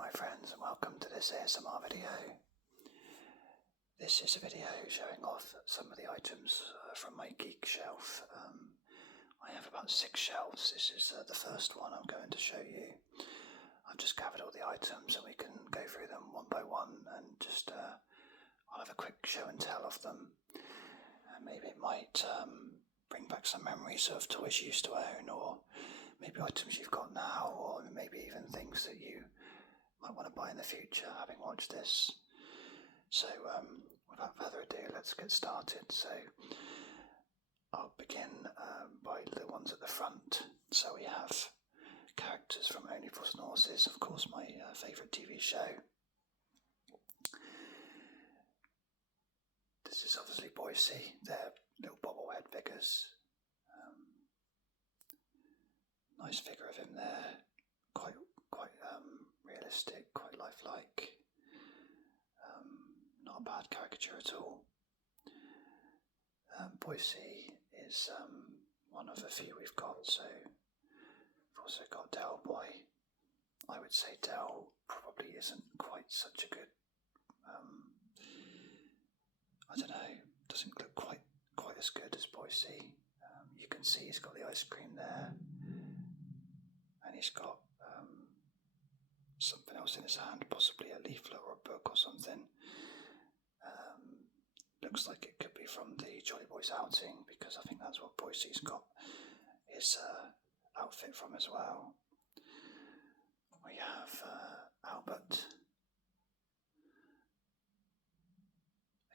my friends, and welcome to this ASMR video. This is a video showing off some of the items from my Geek Shelf. I have about 6 shelves. This is the first one I'm going to show you. I've just gathered all the items and we can go through them one by one and just I'll have a quick show and tell of them. Maybe it might bring back some memories of toys you used to own, or maybe items you've got now, or maybe even things that you might want to buy in the future having watched this. So without further ado, let's get started. So I'll begin by the ones at the front. So we have characters from Only Fools and Horses, of course my favourite TV show. This is obviously Boise, they're little bobblehead figures. Nice figure of him there, quite realistic, quite lifelike. Not a bad caricature at all. Boise is one of a few we've got, so we've also got Del Boy. I would say Del probably isn't quite such a good, I don't know, doesn't look quite as good as Boise. You can see he's got the ice cream there, and he's got something else in his hand, possibly a leaflet or a book or something. Looks like it could be from the Jolly Boys outing, because I think that's what Boise's got his outfit from as well. We have Albert.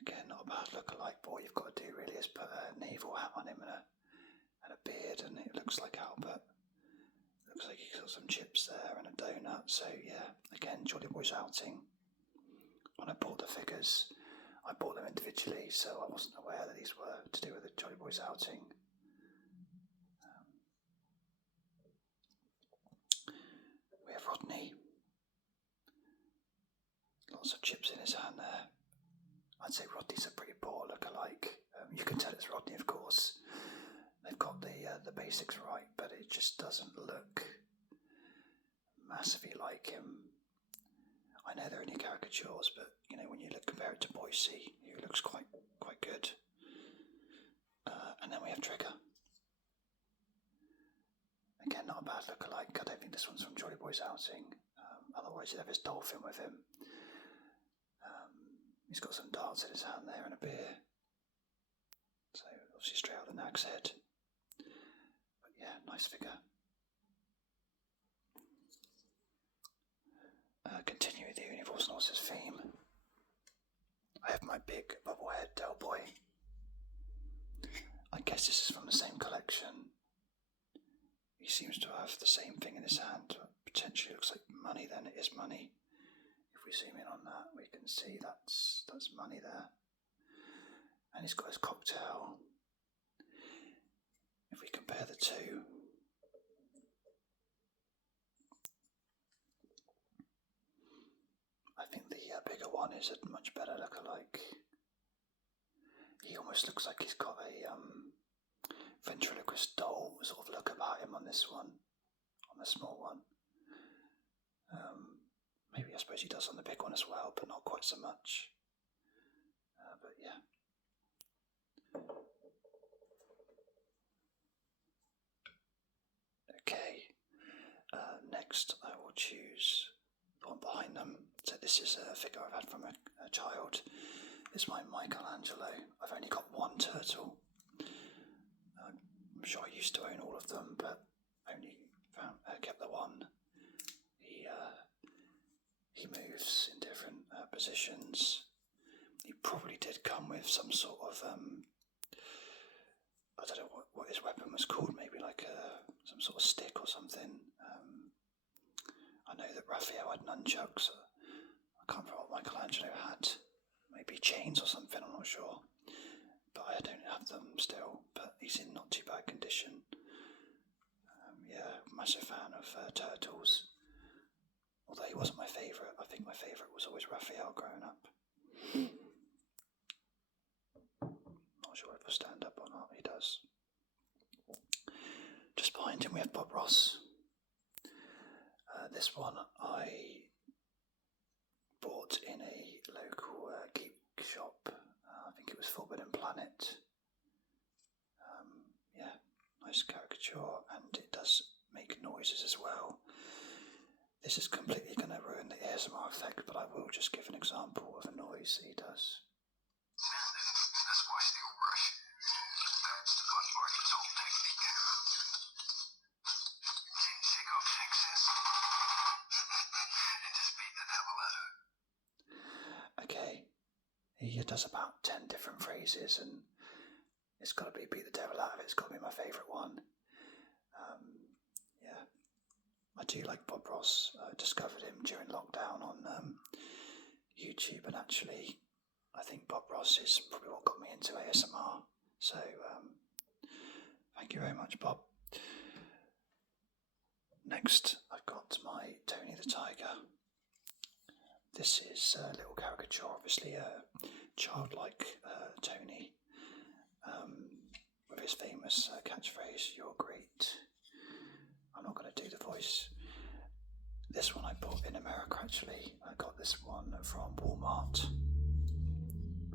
Again, not a bad look-alike, but what you've got to do really is put a naval hat on him and a beard, and it looks like Albert. Looks like he's got some chips there and a donut. So yeah, again, Jolly Boys outing. When I bought the figures, I bought them individually, so I wasn't aware that these were to do with the Jolly Boys outing. We have Rodney. Lots of chips in his hand there. I'd say Rodney's a pretty poor look-alike. You can tell it's Rodney, of course. They've got the basics right, but it just doesn't look massively like him. I know they're only caricatures, but you know, when you compare it to Boise, he looks quite good. And then we have Trigger. Again, not a bad look-alike. I don't think this one's from Jolly Boys outing. Otherwise, he'd have his dolphin with him. He's got some darts in his hand there and a beer. So obviously straight out of the Nag's Head. But yeah, nice figure. Continue with the Only Fools and Horses theme. I have my big bobblehead Del Boy. I guess this is from the same collection. He seems to have the same thing in his hand. Potentially looks like money, then it is money. If we zoom in on that, we can see that's money there. And he's got his cocktail. If we compare the two, I think the bigger one is a much better look-alike. He almost looks like he's got a ventriloquist doll sort of look about him on this one, on the small one. Maybe I suppose he does on the big one as well, but not quite so much. But yeah. Okay, next I will choose the one behind them. So this is a figure I've had from a child. It's my Michelangelo. I've only got one turtle. I'm sure I used to own all of them, but only kept the one. He moves in different positions. He probably did come with some sort of I don't know what his weapon was called, maybe like some sort of stick or something. I know that Raphael had nunchucks. I can't remember what Michelangelo had. Maybe chains or something, I'm not sure. But I don't have them still, but he's in not too bad condition. Yeah, massive fan of turtles. Although he wasn't my favourite. I think my favourite was always Raphael growing up. Not sure if he'll stand up or not. He does. Just behind him we have Bob Ross. This one I bought in a local geek shop. I think it was Forbidden Planet. Yeah, nice caricature, and it does make noises as well. This is completely going to ruin the ASMR effect, but I will just give an example of a noise that he does. That's why I still brush. That's the fun part of this whole technique. Shake off excess and just beat the devil out of it. Okay, he does about 10 different phrases, and it's got to be beat the devil out of it. It's got to be my favourite one. Yeah, I do like Bob Ross. I discovered him during lockdown on YouTube, and actually I think Bob Ross is probably what got me into ASMR. So thank you very much, Bob. Next, I've got my Tony the Tiger. This is a little caricature, obviously a childlike Tony, with his famous catchphrase, "You're great." I'm not going to do the voice. This one I bought in America, actually. I got this one from Walmart.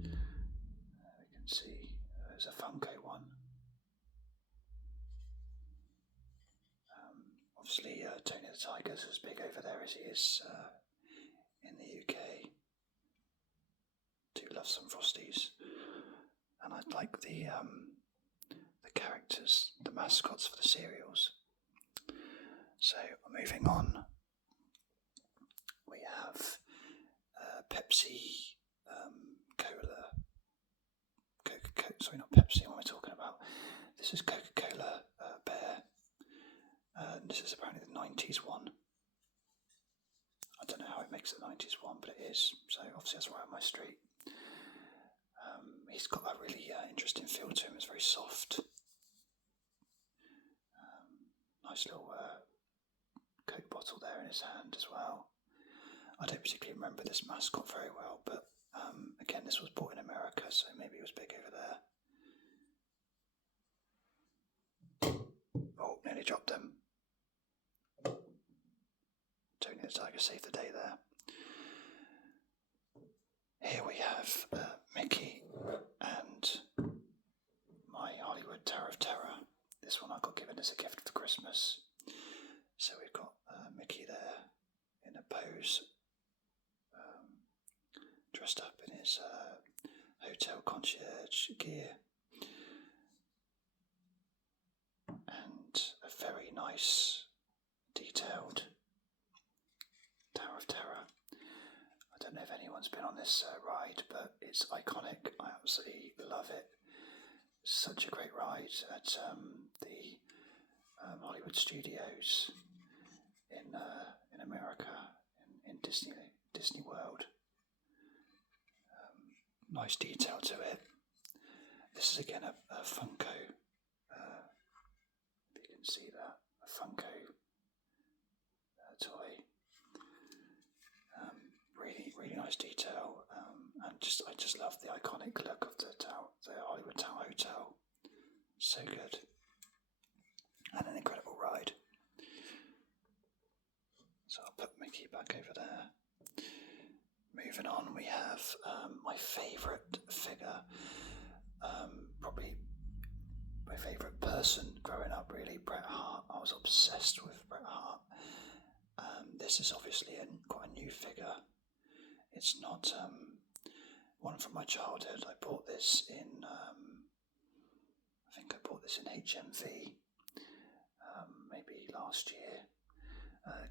You can see there's a Funko one. Obviously, Tony the Tiger's as big over there as he is in the UK. Do love some Frosties, and I'd like the characters, the mascots for the cereals. So moving on, we have Pepsi, Cola. Sorry, not Pepsi. What am I talking about? This is Coca-Cola Bear. This is apparently the 90s one. I don't know how it makes the 90s one, but it is. So obviously that's right on my street. He's got a really interesting feel to him. It's very soft. Nice little Coke bottle there in his hand as well. I don't particularly remember this mascot very well, but again, this was bought in America, so maybe it was big over there. Oh, nearly dropped him. Tony the Tiger saved the day there. Here we have Mickey and my Hollywood Tower of Terror. This one I got given as a gift for Christmas. So we've got Mickey there in a pose, dressed up in his hotel concierge gear, and a very nice, detailed Tower of Terror. I don't know if anyone's been on this ride, but it's iconic. I absolutely love it. Such a great ride at the Hollywood Studios in America, in Disney World. Nice detail to it. This is again a Funko. If you can see that, a Funko toy. Really nice detail, and I just love the iconic look of the Hollywood Tower Hotel. So good, and an incredible ride. So I'll put Mickey back over there. Moving on, we have my favourite figure, probably my favourite person growing up, really, Bret Hart. I was obsessed with Bret Hart. This is obviously quite a new figure. It's not one from my childhood. I bought this in, I think I bought this in HMV, maybe last year.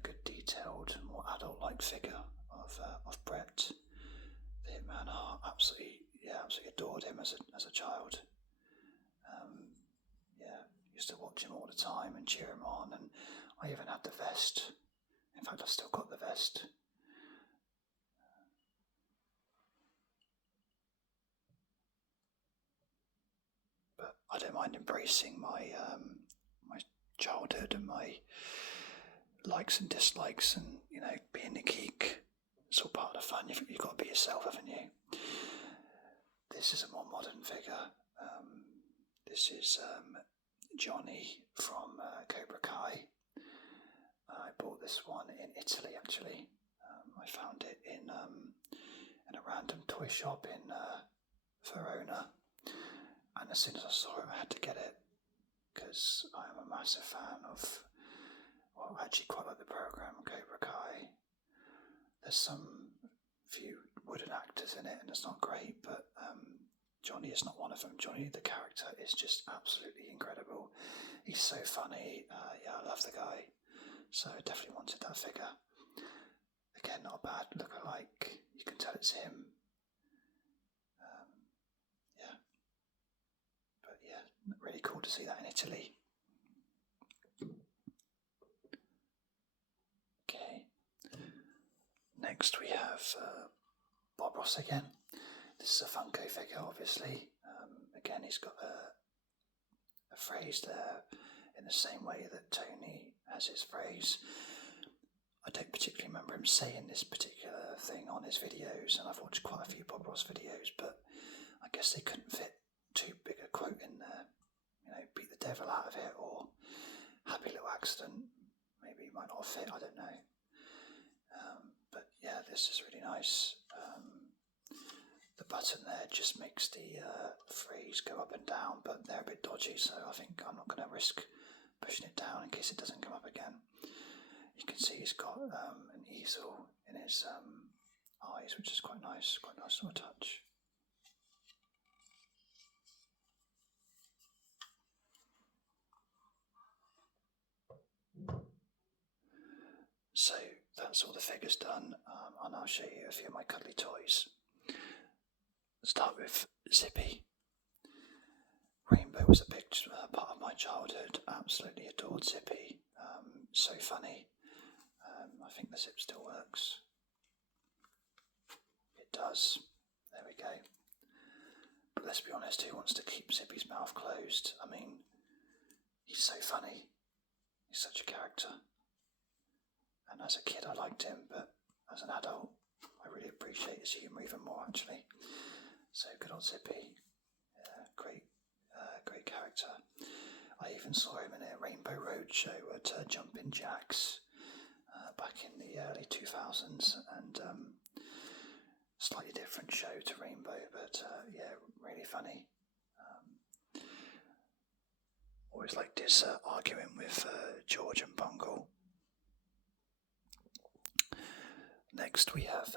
Good detailed, more adult-like figure of Bret, the Hitman Hart. Absolutely adored him as a child. Used to watch him all the time and cheer him on, and I even had the vest. In fact, I've still got the vest. But I don't mind embracing my childhood and my likes and dislikes, and being a geek. It's all part of the fun. You've got to be yourself, haven't you? This is a more modern figure. This is Johnny from Cobra Kai. I bought this one in Italy, actually. I found it in random toy shop in Verona, and as soon as I saw it I had to get it, because I am a massive fan of, well, I actually quite like the program Cobra Kai. There's some few wooden actors in it and it's not great, but Johnny is not one of them. Johnny, the character, is just absolutely incredible. He's so funny. Yeah, I love the guy. So I definitely wanted that figure. Again, not a bad look-alike. You can tell it's him. Yeah. But yeah, really cool to see that in Italy. Okay. Next we have Bob Ross again. This is a Funko figure, obviously. Again, he's got a phrase there in the same way that Tony has his phrase. I don't particularly remember him saying this particular thing on his videos, and I've watched quite a few Bob Ross videos, but I guess they couldn't fit too big a quote in there. You know, beat the devil out of it, or happy little accident. Maybe it might not fit, I don't know. But yeah, this is really nice. The button there just makes the phrase go up and down, but they're a bit dodgy, so I think I'm not going to risk pushing it down in case it doesn't come up again. You can see he's got an easel in his eyes, which is quite nice little touch. So that's all the figures done, and I'll show you a few of my cuddly toys. Start with Zippy. Rainbow was a big part of my childhood. Absolutely adored Zippy. So funny. I think the zip still works. It does. There we go. But let's be honest, who wants to keep Zippy's mouth closed? I mean, he's so funny. He's such a character. And as a kid I liked him, but as an adult I really appreciate his humour even more, actually. So good old Zippy. Great character. I even saw him in a Rainbow Road show at Jumpin' Jacks back in the early 2000s, and slightly different show to Rainbow, but yeah, really funny. Always liked his arguing with George and Bungle. Next we have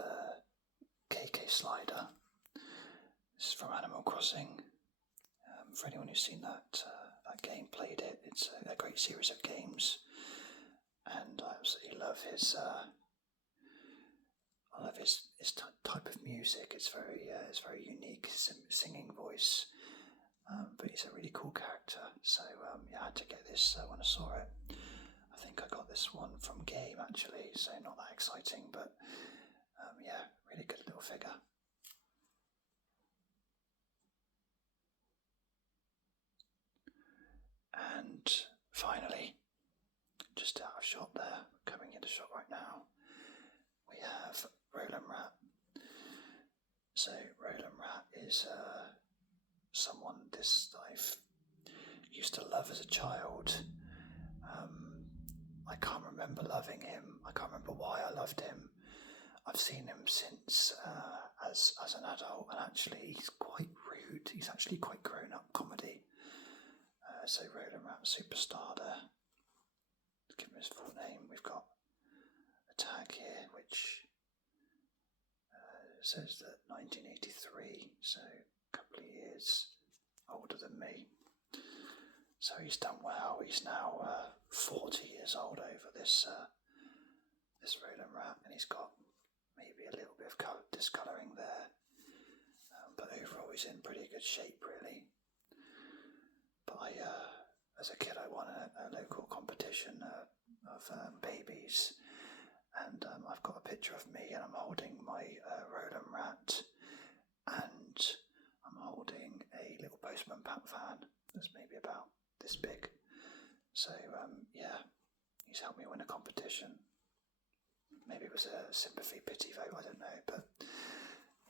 KK Slider. This is from Animal Crossing. For anyone who's seen that game, played it, it's a great series of games, and I absolutely love his. I love his type of music. It's very unique, singing voice, but he's a really cool character. So yeah, I had to get this when I saw it. I think I got this one from Game, actually, so not that exciting, but yeah, really good little figure. And finally, just out of shot there, coming into shot right now, we have Roland Rat. So Roland Rat is someone this I've used to love as a child. I can't remember loving him. I can't remember why I loved him. I've seen him since as an adult, and actually he's quite rude. He's actually quite grown-up comedy. So Roland Rat Superstar there. Let's give him his full name. We've got a tag here which says that 1983, so a couple of years older than me. So he's done well. He's now 40 years old over this Roland Rat, and he's got maybe a little bit of discolouring there, but overall he's in pretty good shape, really. But as a kid I won a local competition of babies, and I've got a picture of me, and I'm holding my Roland Rat, and I'm holding a little Postman Pat van that's maybe about this big. So yeah, he's helped me win a competition. Maybe it was a sympathy pity vote, I don't know, but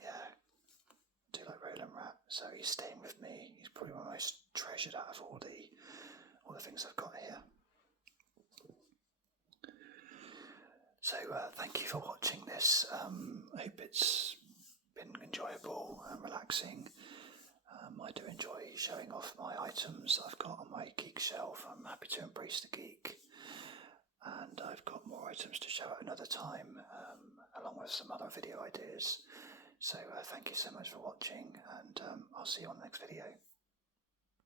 yeah, I do like Roland Rat, so he's staying with me. He's probably my most treasured out of all the things I've got here. So thank you for watching this. I hope it's been been enjoyable and relaxing. I do enjoy showing off my items I've got on my Geek Shelf. I'm happy to embrace the geek, and I've got more items to show at another time, along with some other video ideas. So thank you so much for watching, and I'll see you on the next video.